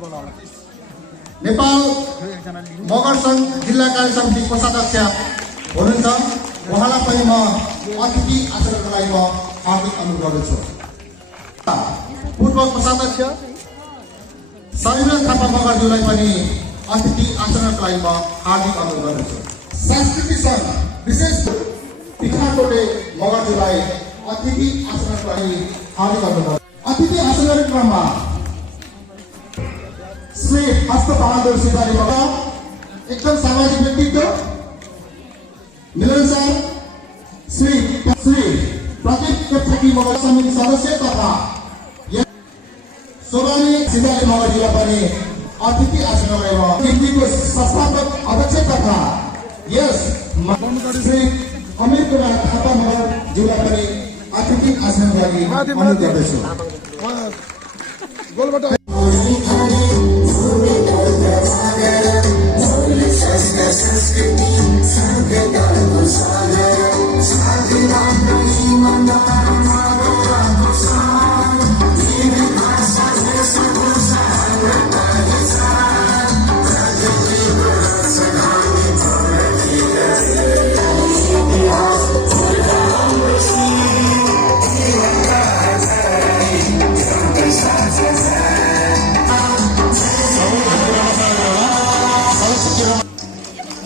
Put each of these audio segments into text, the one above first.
नेपाल मगर सङ्घ जिल्ला कार्य समिति कोषाध्यक्ष हुनुहुन्छ, उहाँलाई पनि म अतिथि आचरणको लागि म हार्दिक अनुरोध गर्दछु। पूर्व कोषाध्यक्ष सलिमन थापा मगरज्यूलाई पनि अतिथि आचरणको लागि म हार्दिक अनुरोध गर्दछु। सांस्कृतिक सङ्घ विशेष टिकाकोटे मगरज्यूलाई अतिथि आचरणको लागि हार्दिक अनुरोध गर्दछु। अतिथि आचरण क्रममा श्री हस्त बहादुर सिंहले एकदम सामाजिक व्यक्तित्व मिलनसार श्री प्रदीप केप्सेकी मगर समिति सदस्य तथा सोभानी सिंहले मगरज्यूलाई पनि अतिथि आचरणलाई हिन्दीको संस्थापक अध्यक्ष तथा यस श्री अमिर कुमार थापा मगरज्यूलाई पनि अतिथि आचरणको लागि अनुरोध गर्दछु।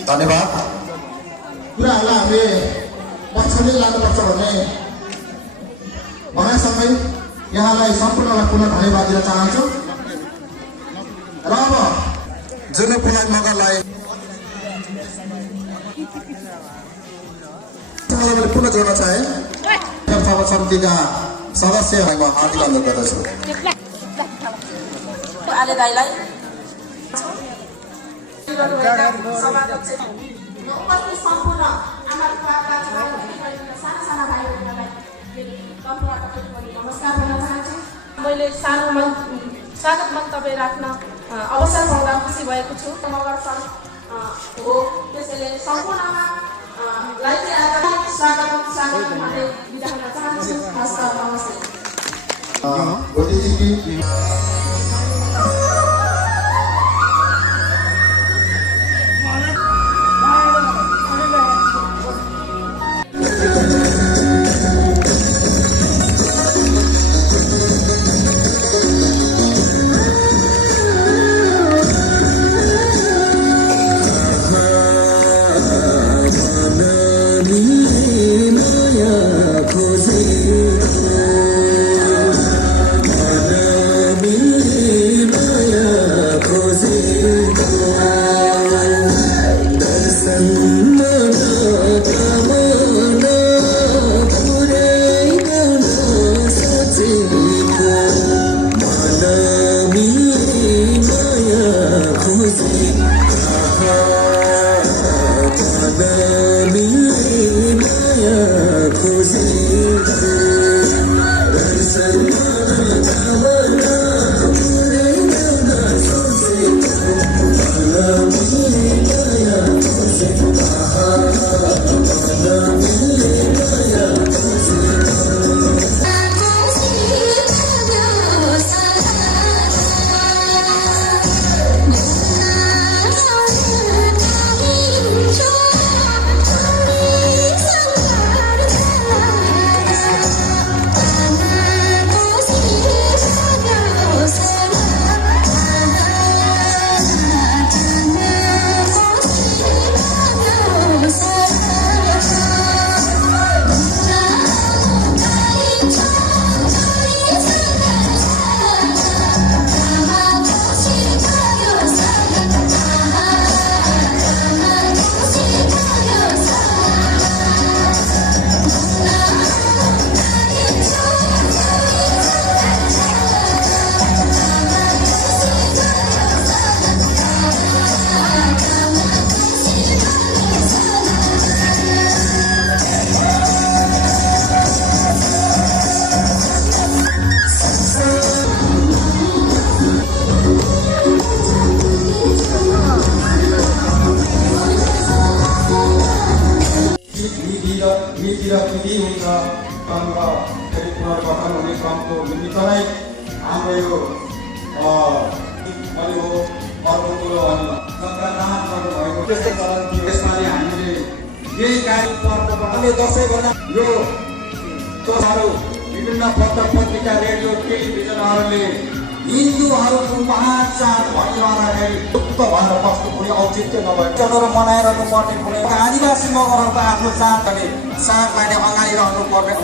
धन्यवाद। कुराहरूलाई हामीले पछाडि लानुपर्छ भने भनाइसँगै यहाँलाई सम्पूर्णलाई पुनः धन्यवाद दिन चाहन्छु। र अब जुनै पुलाइ मगरलाई पुनः जोड्न चाहे सभा समितिका सदस्यलाई म हार्दिक अनुरोध गर्दछु। मैले सानो स्वागत मन्तव्य राख्न अवसर पाउँदा खुसी भएको छु। मगर सङ्घ हो, त्यसैले सम्पूर्णमा स्वागत भन्दै बिदा हुन चाहन्छु। हस्त नमस्ते। विधि हुन्छ क्रमका फेरि पुनर्गठन हुने क्रमको निमित्त नै हाम्रो यो मैले अर्को कुरो अनि सङ्कलन गर्नुभएको त्यस्तै चलन थियो। यसपालि हामीले यही कार्यक्रमले दसैँभन्दा यो तोसारो विभिन्न पत्र पत्रिका रेडियो टेलिभिजनहरूले हिन्दूहरूको महान चाड भनिरहँदाखेरि ढुक्क भएर बस्नु कुनै औचित्य नभए चढेर मनाइरहनु पर्ने कुनै आदिवासी मगरहरूको आफ्नो चाडले चाडलाई अगाडि रहनु पर्ने।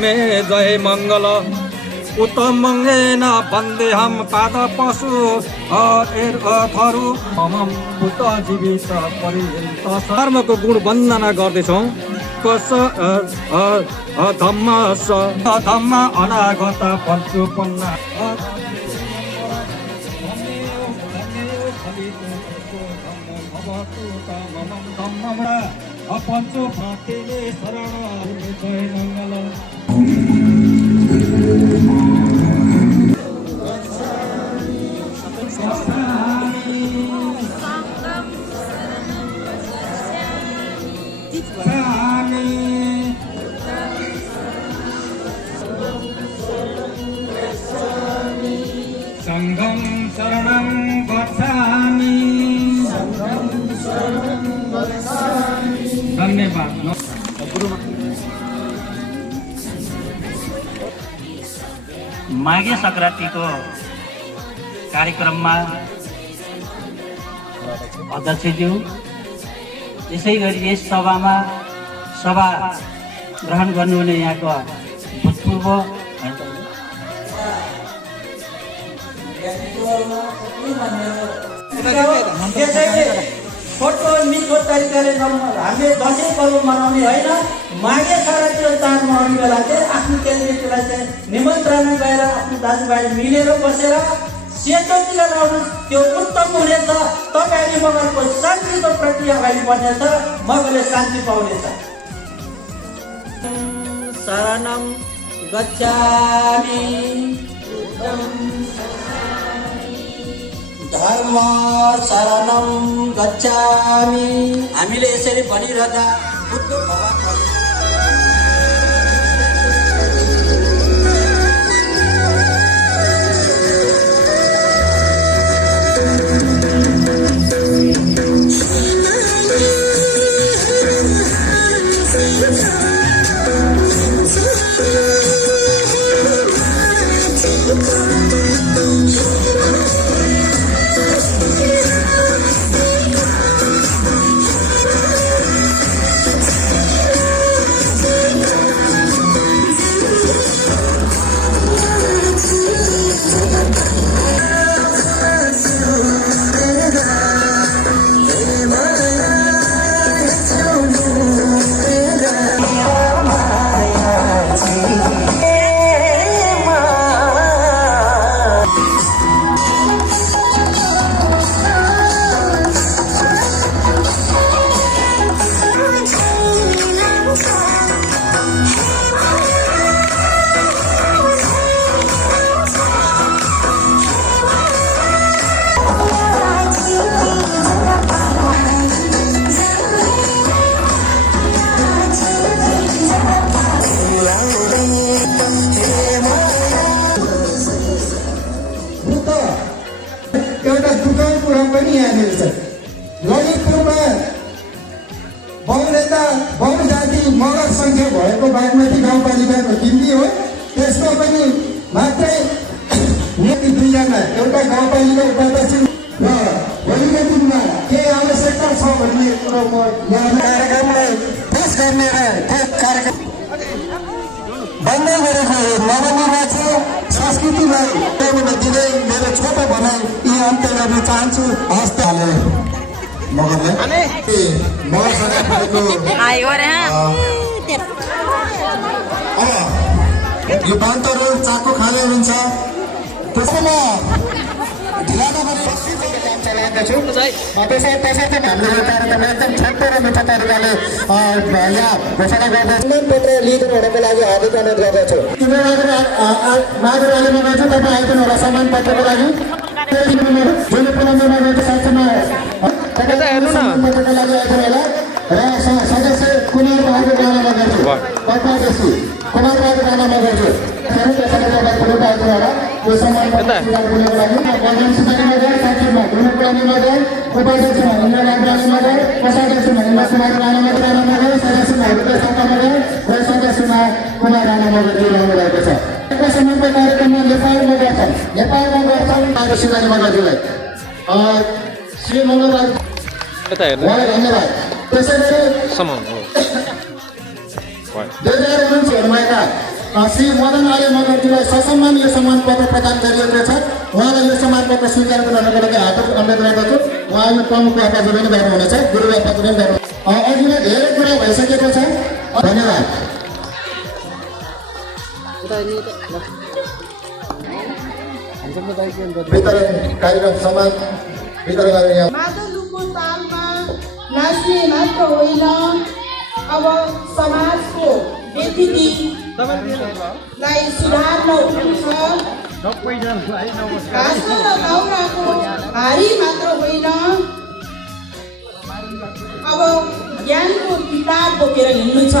मे जय मङ्गल उत्तम मङ्गेन वन्दे हम पाद पशु अथरु मम बुद्ध जीवित पर्यन्त धर्मको गुण वन्दना गर्दैछौँ। कस धम्म अनागत पञ्चुपन्ना पञ्चो प्राप्तिले शरण जय मङ्गल। सङ्घं शरणं गच्छामि। धन्यवाद। माघे सङ्क्रान्तिको कार्यक्रममा अध्यक्षज्यू यसै गरी यस सभामा सभा ग्रहण गर्नुहुने यहाँको भूतपूर्व छोटो मिठो तरिकाले हामीले दसैँ पर्व मनाउने होइन, माघे सङ्क्रान्तिको चाड मनाउने बेला चाहिँ आफ्नो चेलीबेटीलाई चाहिँ निमन्त्रणा गएर आफ्नो दाजुभाइ मिलेर बसेर सेतो टिका लगाउनु त्यो उत्तम हुनेछ। तपाईँले मगरको शान्तिको प्रक्रिया अगाडि बढ्नेछ, मगरले शान्ति पाउनेछ। शरणं गच्छामि धर्म शरणं गच्छामि। हामीले यसरी भनिरहँदा बुद्ध भगवान ललितपुरमा बहुजाति मगर सङ्ख्या भएको बागमती गाउँपालिकाको तिम्री हो। त्यसमा पनि मात्रै दुईजना एउटा गाउँपालिका उपाध्यक्ष र भोलिको दिनमा के आवश्यकता छ भन्ने कुरो म यहाँ कार्यक्रमलाई पेश गर्ने र कार्यक्रम बन्दै गरेको नवनिर्वाचित संस्कृतिलाई प्रेरणा दिँदै मेरो छोटो भनाइ यी अन्त्य गर्न चाहन्छु। हस्त मगरले मगरसँग भएको यो बान्तहरू चाको खाले हुन्छ त्यसैले ढिला नगरी चलाउँदछु। त्यसै चाहिँ हाम्रो कार्यक्रम एकदम छोटो र मिठो तरिकाले यहाँ घोषणा गर्दा पत्र लिएर हुनको लागि हार्दिक अनुरोध गर्दछु। माधुर आलीमा गर्छु तपाईँ आइदिनु होला सम्मान पत्रको लागि। जुन पुनः साथमा पत्रको लागि आइदिनु होला र सदस्य कुमार बहादुर राणामा गर्छु पत्रदेखि कुमार बहादुर राणामा गर्छु यो सम्मान पत्रको लागि बलराम सुनारी नगर साथीमा गुणप्राणी नगर उपाध्यक्षमा इन्द्रनाथ राणा नगर कोषाध्यक्षमा हिमा कुमार राणा नगर सदस्यमा हृदय शाखा नगर र सदस्यमा कुमार राणा नगर दिइरहनु भएको छ। सम्मानको कार्यक्रममा नेपालमा गर्छन् सुनारी मगरजीलाई श्री मङ्गलराज उहाँलाई धन्यवाद। त्यसै गरी 2019 भएका श्री मदन आर्य मगरजीलाई ससम्मान यो सम्मान पत्र प्रदान गरिएको छ। उहाँलाई यो सम्मान पत्र स्वीकार गर्नको लागि हार्दिक अनुरोध गर्दछु। उहाँ यो प्रमुख व्यापारी पनि गर्नुहुनेछ, गुरु व्यापारी पनि गर्नु अघि नै धेरै कुरा भइसकेको छ। धन्यवाद। वितरण कार्यक्रम सम्मान वितरण गर्ने मादलुको तालमा नाच्ने मात्र होइन, अब समाजको व्यतिथिलाई सुधार्न उठ्छ। हाँस्न र नौराको हारी मात्र होइन, अब ज्ञानको किताब बोकेर हिँड्नु छ।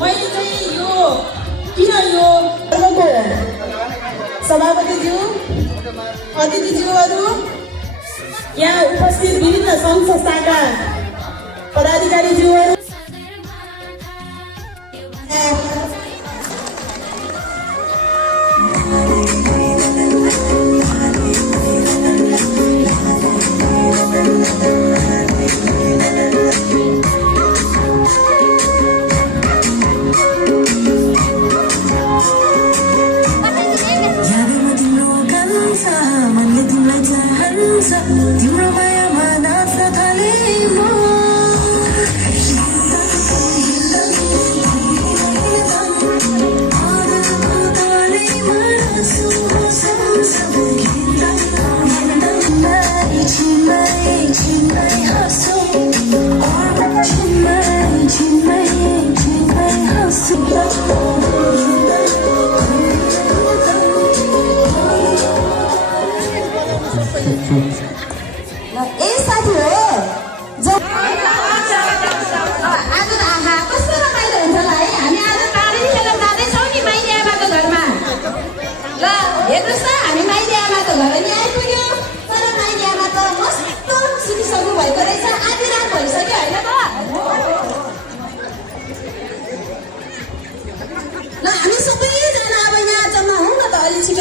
मैले चाहिँ यो किन यो सभापतिज्यू, अतिथिज्यूहरू, यहाँ उपस्थित विभिन्न सङ्घ संस्थाका पदाधिकारीज्यूहरू, तिम्रो मायामा नाच्न थाले म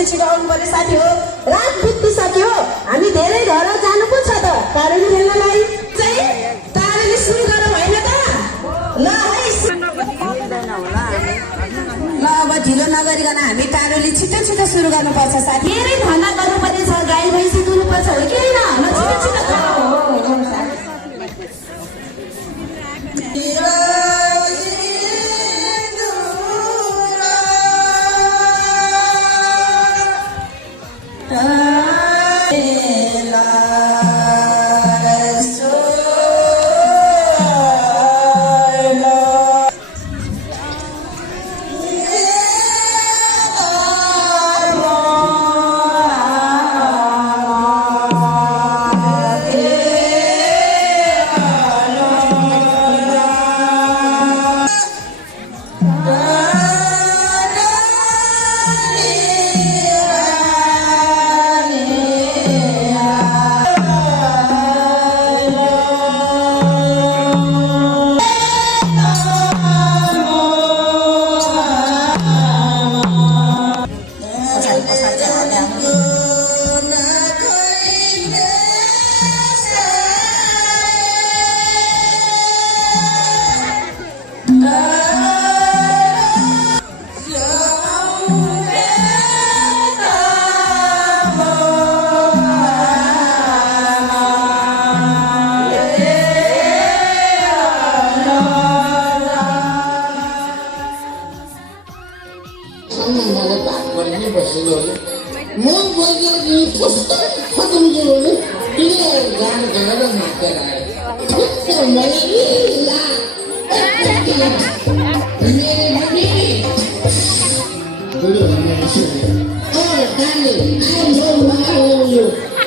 छिटो आउनु पर्ने साथी हो। रात बितिसक्यो, हामी धेरै घर जानु पो छ त तारेली खेल्नलाई। चाहिँ तारेली सुरु गरौँ होइन त? ल है ल अब ढिलो नगरिकन हामी तारेली छिटो छिटो सुरु गर्नुपर्छ साथी। धेरै धन्दा गर्नुपर्ने छ, गाई भैँसी दुनुपर्छ हो कि होइन? छिटो छिटो बसिनु म बोल्दै कस्तो खतम के भने किन गाड गाड मात्र आयो मलाई ला मेरे बनी बुढो भनेपछि ओ डाले आई नो माई यू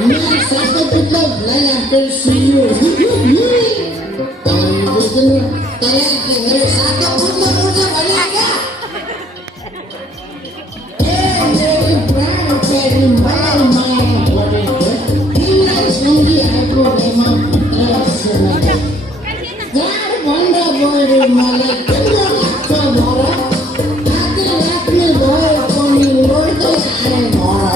मैं साथ पुत्र लाइन आफ्टर सी यू बुझ्नु तयार के मेरो साथ पुत्र पुत्र भनेका ए मेरी प्राण तेरी माया माया बोलेको तिमीलाई सँगै आएको बेमा गाड भन्दा बढी मलाई किन लाग्छ भर आधी राख्ने भए पनि लड्दै आए भर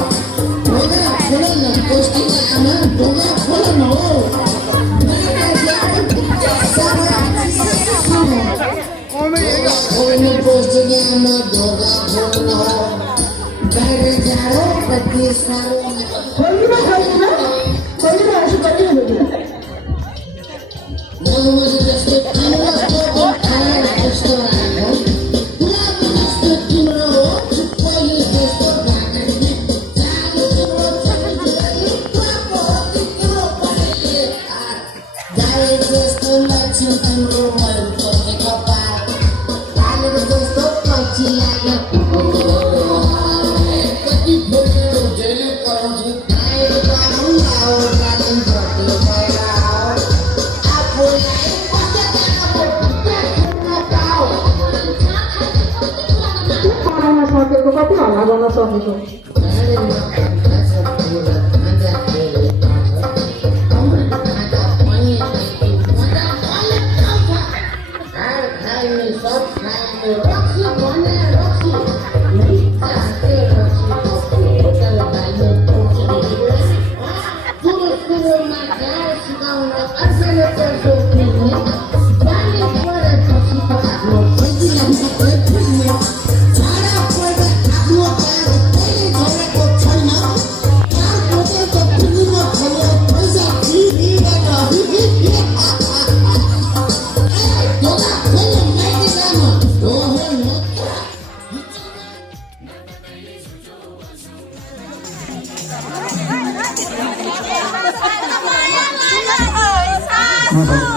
ढोका खोल न कोष्टीको आमा ढोका खोल न हो खोल्नु कोष्टीको आमा ढोका खोल्न हो बाहिर जाडो कति साह्रो जस्तो तिम्रो खाना जस्तो आएको गुलाबी जस्तो तिम्रो हो पहिले जस्तो भाकाले चालो तिम्रो छाइदिँदै पुराको हो तिम्रो पढेले गाई जस्तो लक्ष्मी तिम्रो मनको कपाल कालो जस्तो पछि लाग्यो कति फुल्यो जेल कराउँछु आएर गरौँ आओ कालिम भर्ती भएर आओ आफूलाई सकेको कति हल्ला गर्न सकेको Thank you.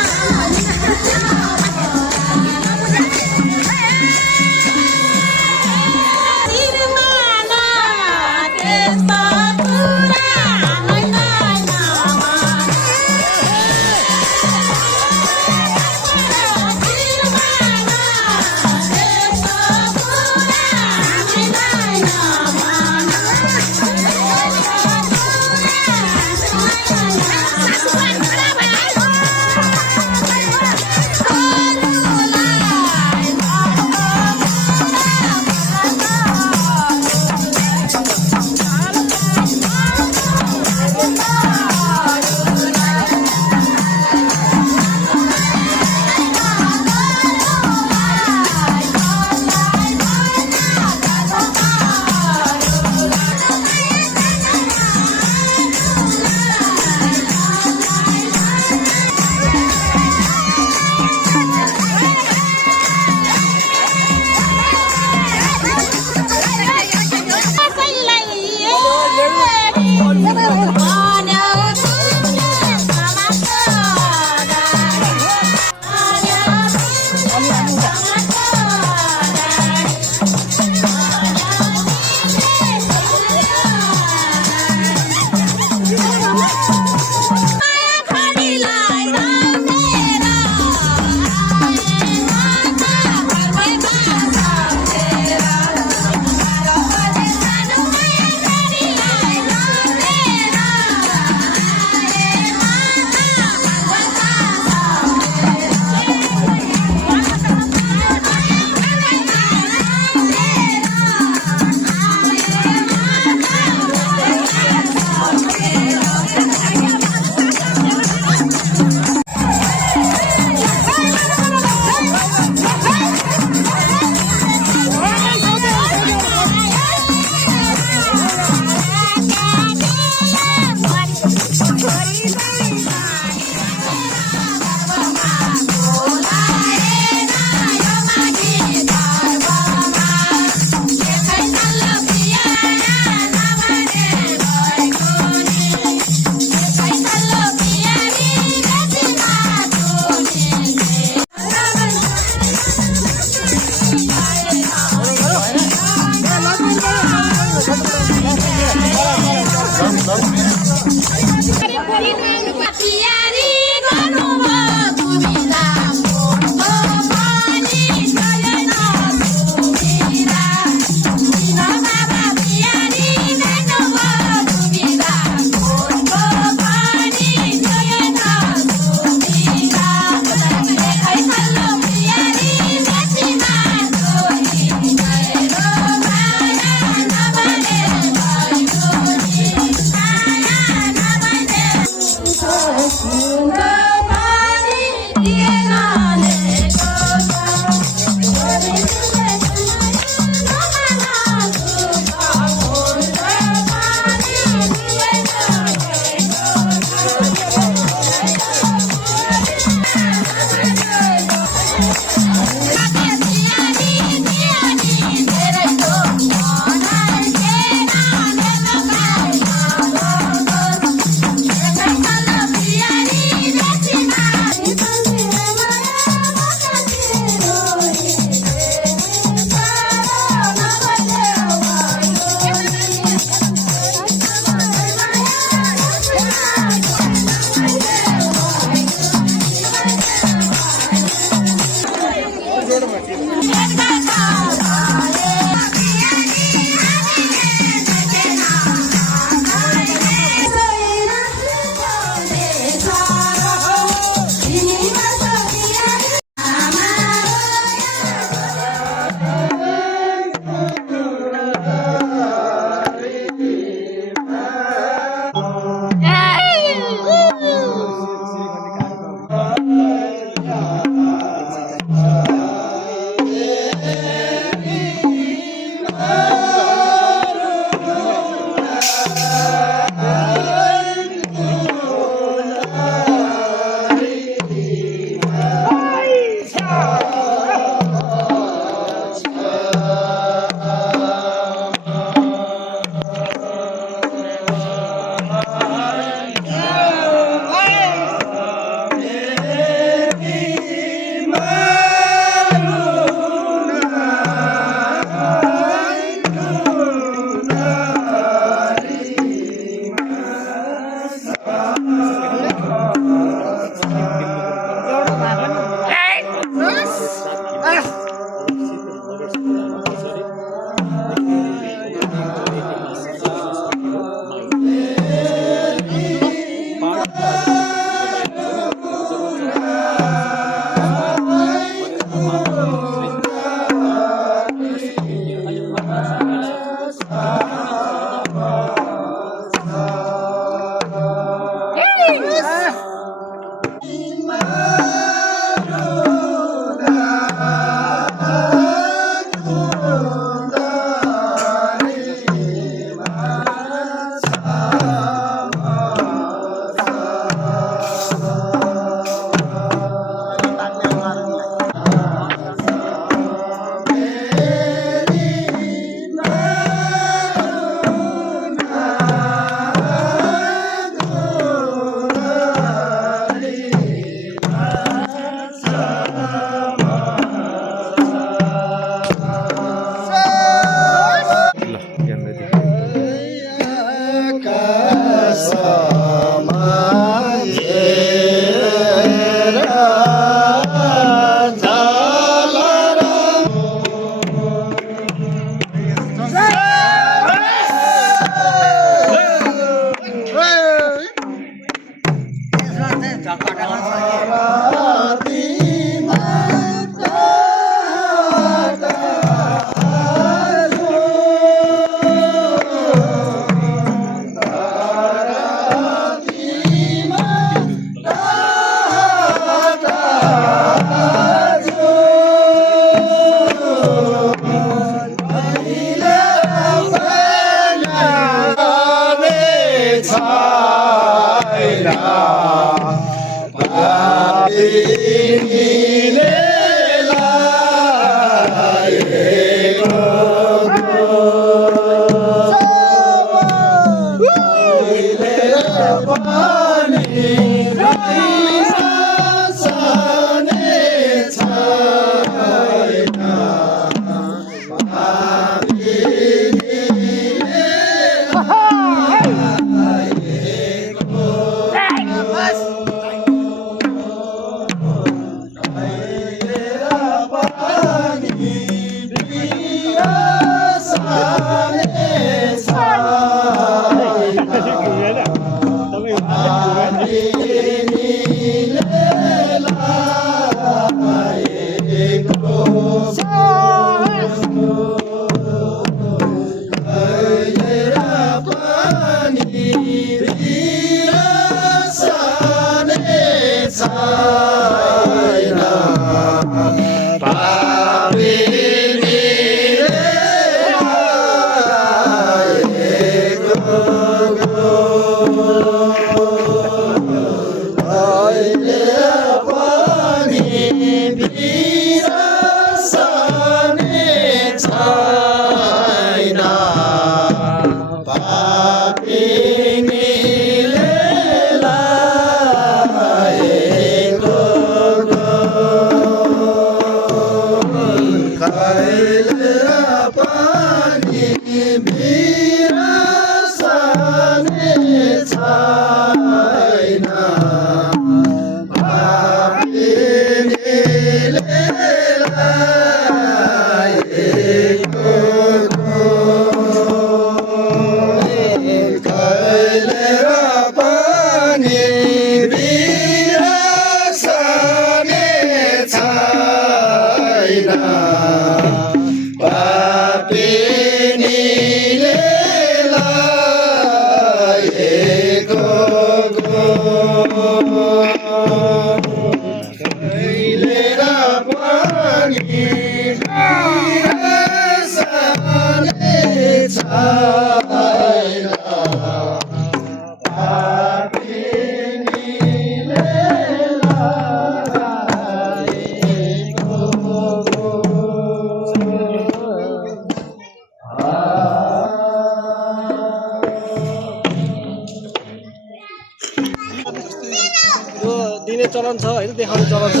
दिने चलन छ होइन, देखाउने चलन छ।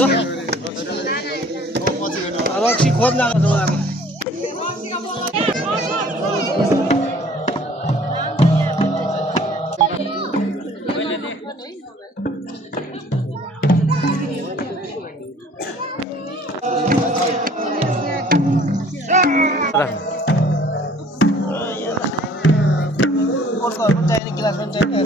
रक्सी खोज्न आएको छ उहाँहरू। चाहिने गिलास पनि चाहिने।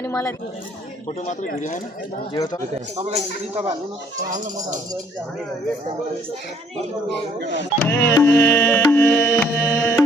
अनि मलाई फोटो मात्रै भिडियो हैन भिडियो त तपाईलाई तपाईँ हाल्नु न हाल्नु म त